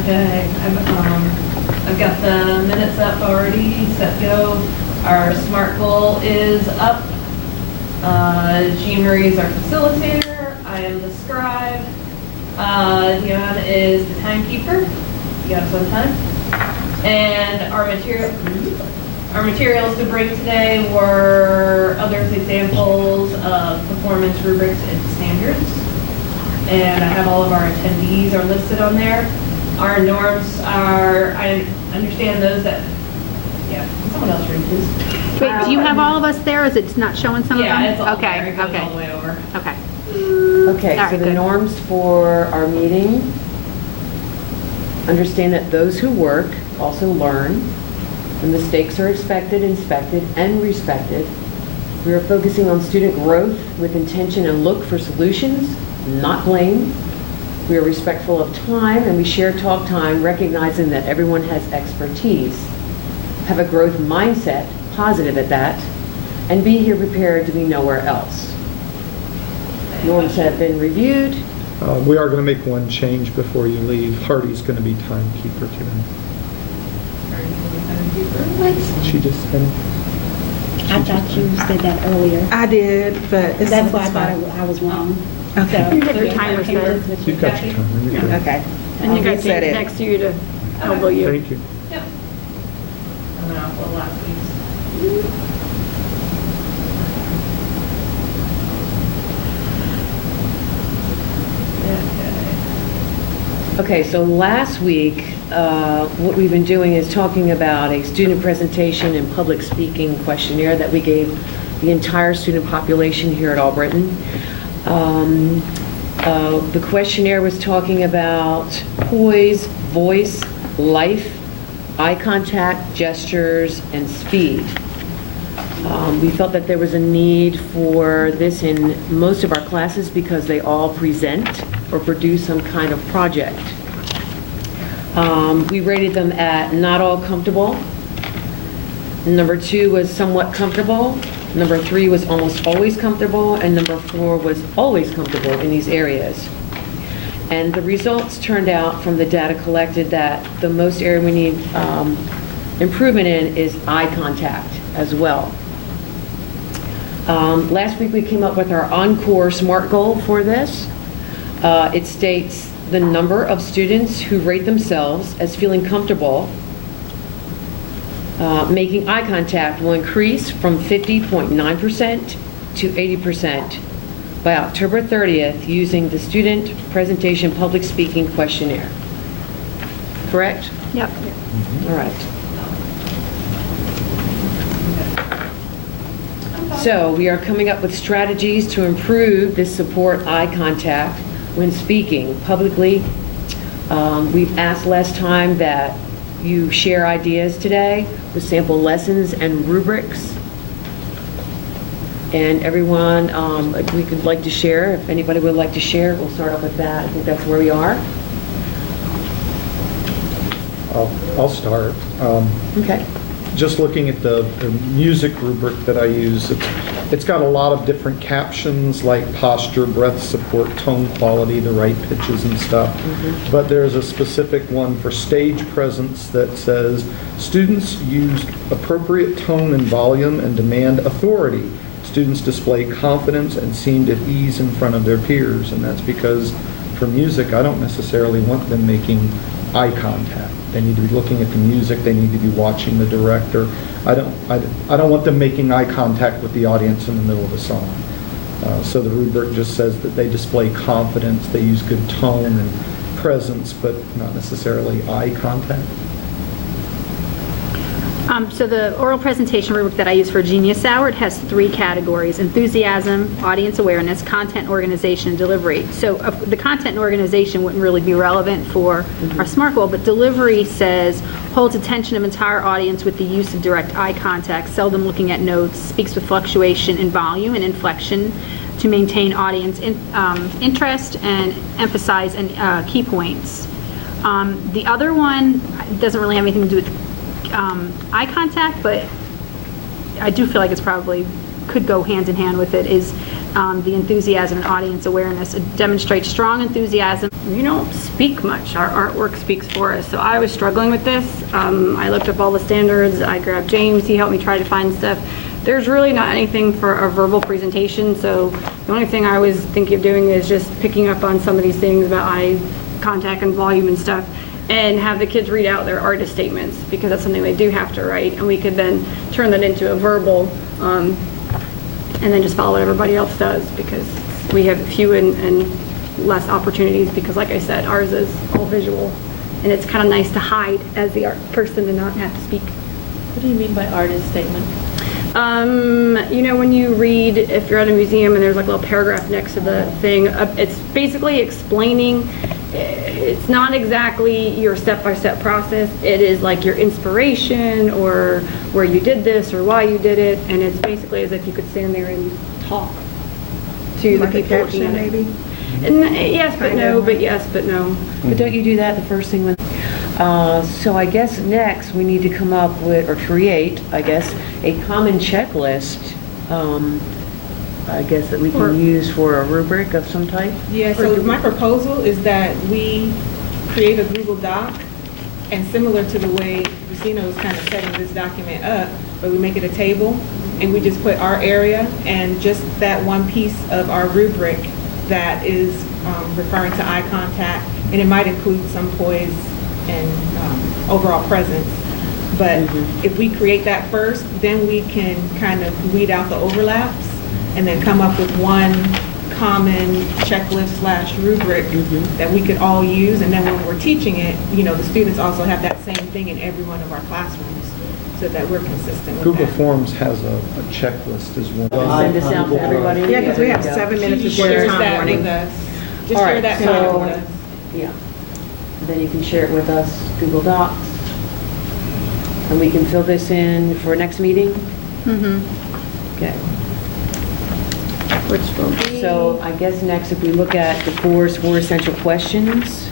Okay, I've got the minutes up already, set go. Our SMART goal is up. Jean Marie is our facilitator. I am the scribe. Dion is the timekeeper. You got some time. And our materials to bring today were others examples of performance rubrics and standards. And I have all of our attendees are listed on there. Our norms are, I understand those that, yeah, someone else read please. Wait, do you have all of us there? Is it not showing some of them? Yeah, it's all okay, there. It goes okay. all the way over. Okay. Okay, All right, so the good. norms for our meeting, understand that those who work also learn. The mistakes are expected, inspected, and respected. We are focusing on student growth with intention and look for solutions, not blame. We are respectful of time, and we share talk time, recognizing that everyone has expertise. Have a growth mindset, positive at that, and be here prepared to be nowhere else. Norms have been reviewed. We are going to make one change before you leave. Hardy's going to be timekeeper today. What? She just said it. I thought you said that earlier. I did, but That's why I thought I was wrong. Okay. Your timer said. You've got your time. You're good. Okay. And you got Reset James it. next to you to elbow you. Thank you. Yep. And then I'll pull last week's. Okay, so last week, what we've been doing is talking about a student presentation and public speaking questionnaire that we gave the entire student population here at Albritton. The questionnaire was talking about poise, voice, life, eye contact, gestures, and speed. We felt that there was a need for this in most of our classes because they all present or produce some kind of project. We rated them at not all comfortable. Number 2 was somewhat comfortable. Number 3 was almost always comfortable. And number 4 was always comfortable in these areas. And the results turned out from the data collected that the most area we need improvement in is eye contact as well. Last week we came up with our Encore SMART goal for this. It states the number of students who rate themselves as feeling comfortable making eye contact will increase from 50.9% to 80% by October 30th using the student presentation public speaking questionnaire. Correct? Yep. All right. So we are coming up with strategies to improve this support eye contact when speaking publicly. We've asked last time that you share ideas today with sample lessons and rubrics. And everyone, we could like to share. If anybody would like to share, we'll start off with that. I think that's where we are. I'll start. Okay. Just looking at the music rubric that I use, it's got a lot of different captions like posture, breath support, tone quality, the right pitches and stuff. But there's a specific one for stage presence that says, students use appropriate tone and volume and demand authority. Students display confidence and seemed at ease in front of their peers. And that's because for music, I don't necessarily want them making eye contact. They need to be looking at the music. They need to be watching the director. I don't want them making eye contact with the audience in the middle of a song. So the rubric just says that they display confidence. They use good tone and presence, but not necessarily eye contact. So the oral presentation rubric that I use for Genius Hour, it has 3 categories: enthusiasm, audience awareness, content organization, and delivery. So the content and organization wouldn't really be relevant for our SMART goal, but delivery says holds attention of entire audience with the use of direct eye contact, seldom looking at notes, speaks with fluctuation in volume and inflection to maintain audience interest and emphasize key points. The other one doesn't really have anything to do with eye contact, but I do feel like it's probably could go hand in hand with it, is the enthusiasm and audience awareness. It demonstrates strong enthusiasm. You don't speak much. Our artwork speaks for us. So I was struggling with this. I looked up all the standards. I grabbed James. He helped me try to find stuff. There's really not anything for a verbal presentation. So the only thing I was thinking of doing is just picking up on some of these things about eye contact and volume and stuff, and have the kids read out their artist statements, because that's something they do have to write, and we could then turn that into a verbal, and then just follow what everybody else does, because we have few and less opportunities, because like I said, ours is all visual, and it's kind of nice to hide as the art person and not have to speak. What do you mean by artist statement? You know, when you read, if you're at a museum and there's like a little paragraph next to the thing, it's basically explaining, it's not exactly your step-by-step process. It is like your inspiration, or where you did this, or why you did it, and it's basically as if you could stand there and talk to the people looking at it. And yes, but no, but yes, but no. But don't you do that the first thing when? So I guess next we need to come up with, or create, I guess, a common checklist, I guess, that we can use for a rubric of some type. Yeah, so my proposal is that we create a Google Doc, and similar to the way Lucina was kind of setting this document up, but we make it a table, and we just put our area and just that one piece of our rubric that is referring to eye contact, and it might include some poise and overall presence. But if we create that first, then we can kind of weed out the overlaps and then come up with one common checklist/rubric that we could all use. And then when we're teaching it, you know, the students also have that same thing in every one of our classrooms, so that we're consistent with Google that. Forms has a checklist as well. Send this out to everybody. Yeah, because we have There you go. 7 minutes to share that with us. Just All share right, that so- time with us. Yeah. Then you can share it with us, Google Docs. And we can fill this in for next meeting? Okay. Which will be. So I guess next, if we look at the four essential questions.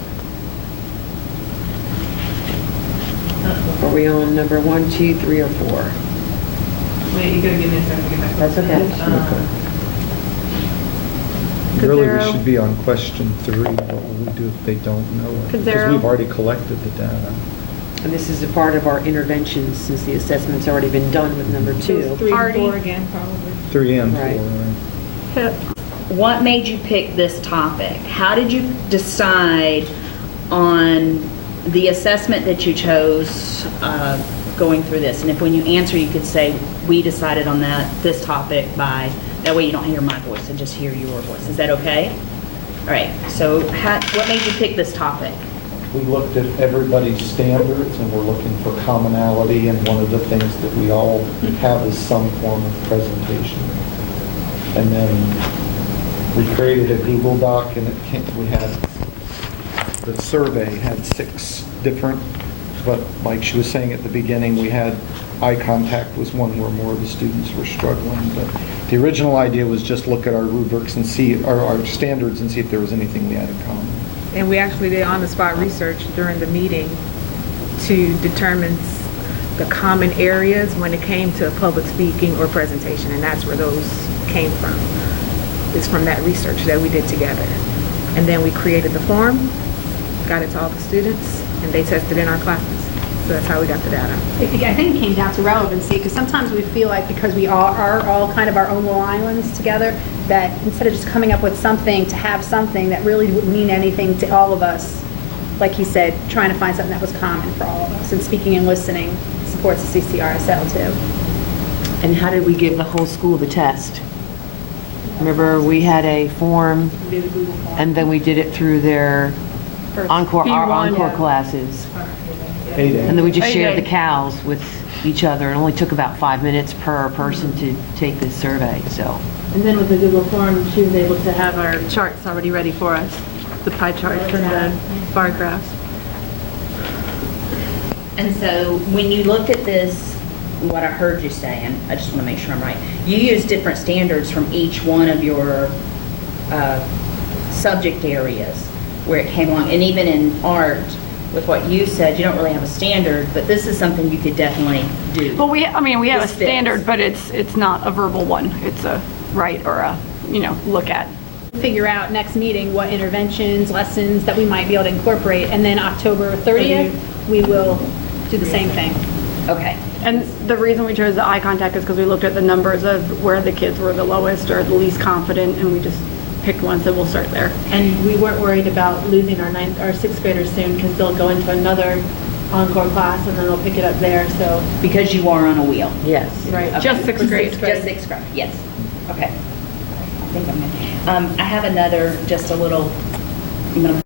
Are we on number 1, 2, 3, or 4? Wait, you gotta give me a second to get back. That's okay. Really, we Zero. should be on question 3, what will we do if they don't know it? Could Because zero. we've already collected the data. And this is a part of our interventions, since the assessment's already been done with number 2. 3 and Party. 4 again, probably. 3 and 4, Right. right? What made you pick this topic? How did you decide on the assessment that you chose going through this? And if when you answer, you could say, we decided on this topic by, that way you don't hear my voice and just hear your voice. Is that okay? All right, so what made you pick this topic? We looked at everybody's standards, and we're looking for commonality, and one of the things that we all have is some form of presentation. And then we created a Google Doc, and we had, the survey had 6 different, but like she was saying at the beginning, we had eye contact was one where more of the students were struggling. But the original idea was just look at our rubrics and see, our standards, and see if there was anything we had in common. And we actually did on-the-spot research during the meeting to determine the common areas when it came to public speaking or presentation, and that's where those came from. It's from that research that we did together. And then we created the form, got it to all the students, and they tested in our classes. So that's how we got the data. I think it came down to relevancy, because sometimes we feel like because we are all kind of our own little islands together, that instead of just coming up with something, to have something that really wouldn't mean anything to all of us, like he said, trying to find something that was common for all of us. And speaking and listening supports the CCRSL too. And how did we give the whole school the test? Remember, we had a form, and then we did it through their Encore, our P1, Encore yeah. classes. 8A. And then we just shared 8A. the cows with each other. It only took about 5 minutes per person to take this survey, so. And then with the Google form, she was able to have our charts already ready for us, the pie charts and the bar graphs. And so when you looked at this, what I heard you saying, I just want to make sure I'm right. You used different standards from each one of your subject areas where it came along. And even in art, with what you said, you don't really have a standard, but this is something you could definitely do. Well, we have a This fits. standard, but it's not a verbal one. It's a write or a, look at. Figure out next meeting what interventions, lessons that we might be able to incorporate, and then October 30th, we will do the same thing. Okay. And the reason we chose the eye contact is because we looked at the numbers of where the kids were the lowest or the least confident, and we just picked ones that we'll start there. And we weren't worried about losing our sixth graders soon because they'll go into another Encore class and then they'll pick it up there, so. Because you are on a wheel. Yes. Right. Okay. Just sixth grade. Just sixth grade, yes. Okay. I think I'm good. I have another, just a little, I'm gonna